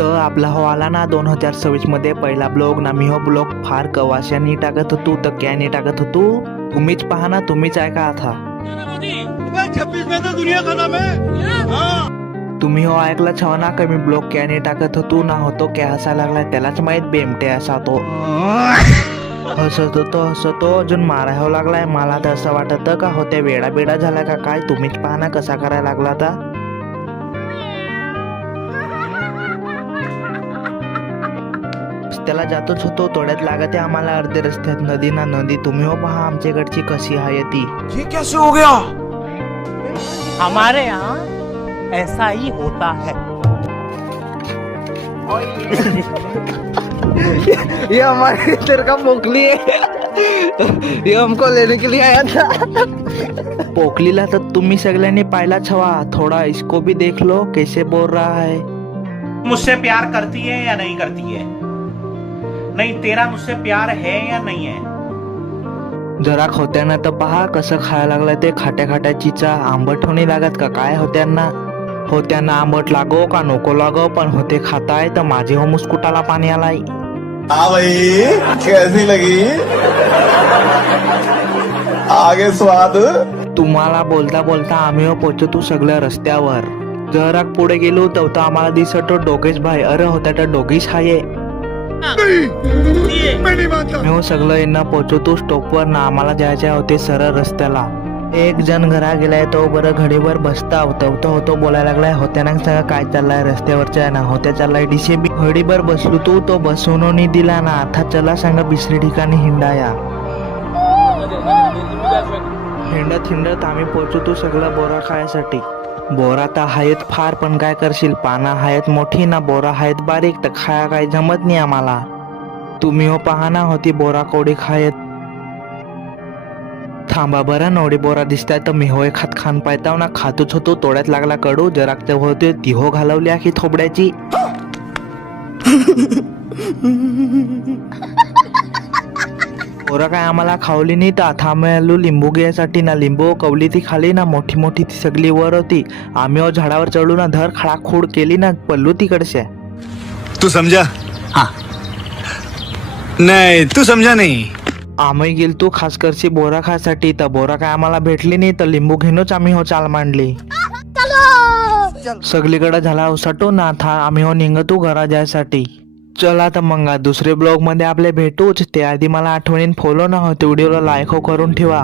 तर आपला हो आला ना 2026 मध्ये पहिला ब्लॉग ना. मी हो ब्लॉग फार कवाशानी टाकत होतो तर कॅनी टाकत होतो. तुम्हीच पहा ना, तुम्हीच ऐका आता. 26 में तो दुनिया का नाम है. तुम्ही हो ऐकलं छाव ना का मी ब्लॉग कॅनी टाकत होतो ना. होतो क्या हसायला लागलाय त्यालाच माहित, बेमटे असा तो. हसतो अजून मारायला लागलाय. मला तर असं वाटत का होत्या वेडा बेडा झाला का काय. तुम्हीच पहा ना कसा करायला लागला आता. रस्त्याला जातोच होतो, थोड्यात लागते आम्हाला अर्धे रस्त्यात नदी ना नदी. तुम्ही हो पहा आमच्याकडची कशी आहे ती. ये कैसे हो गया? हमारे यहाँ ऐसा ही होता है. ये हमारी तेरे का पोकली है. ये हमको लेने के लिए आया था. पोकलीला तर तुम्ही सगळ्यांनी पाहिलाच हवा. थोडा इसको भी देख लो कैसे बोल रहा है. मुझसे प्यार करती है या नहीं करती है? नहीं, तेरा मुझसे प्यार है या नहीं है? जरा होत्यांना तर पहा कसं खायला लागलं ते. खाट्या खाट्या चिचा. आंबट होणी लागत का काय होत्यांना आंबट लागो का नको लागो, पण होते खाताय तर माझे हो मुस्कुटाला पाणी आलाय. हाँ भाई, कैसी लगी? आगे स्वाद. तुम्हाला बोलता बोलता आम्ही हो पोचतो सगळ्या रस्त्यावर. जरा पुढे गेलो तर आम्हाला दिसतो डोगेश भाई. अरे होत्या तर डोगेश हाये. मी हो सगळं यांना पोचवतो स्टॉपवर ना. आम्हाला जायचे होते सरळ रस्त्याला. एक जण घरा गेलाय तो बरं घडीवर बसता होतो बोलायला लागलाय. होत्याना सगळं काय चाललाय रस्त्यावरच्या ना. होत्या चाललाय डीसीबी. घडीभर बसलो तो बसवून नाही दिला ना. आता चला सांगा दुसरी ठिकाणी हिंडाया. हिंडत आम्ही पोचतो सगळं बोरा खायसाठी. बोरा तर आहेत फार, पण काय करशील, पानं आहेत मोठी ना बोरा आहेत बारीक, तर खाया काय जमत नाही आम्हाला. तुम्ही हो पहा ना होती बोरा कोडी खायत. थांबा बरं, नवडी बोरा दिसताय तर मी हो एखाद खान पायताव ना. खातोच होतो, तोड्यात लागला कडू. जराक ते होते ती हो घालवली आखी थोबड्याची. बोरा काय आम्हाला खावली नाही तर आता आम्ही आलो लिंबू घ्यायसाठी ना. लिंबू कवली ती खाली ना. मोठी मोठी ती सगळी वर होती. आम्ही हो झाडावर चढू ना धर खडाखोड केली ना. पल्लू तिकडच्या. तू समझा? हाँ. नहीं, तू समझा नहीं. आम्ही गेलतो खास करशी बोरा खायसाठी. तर बोरा काय आम्हाला भेटली नाही तर लिंबू घेऊनच आम्ही हो चाल मांडली. सगळीकडे झाला उसटो ना. था आम्ही हो निघतो घरा जायसाठी. चला तर मग दुसरे ब्लॉग मध्ये आपले भेटूच. त्याआधी मला आठवणीन फॉलो ना होते व्हिडिओला लाईक हो करून ठेवा.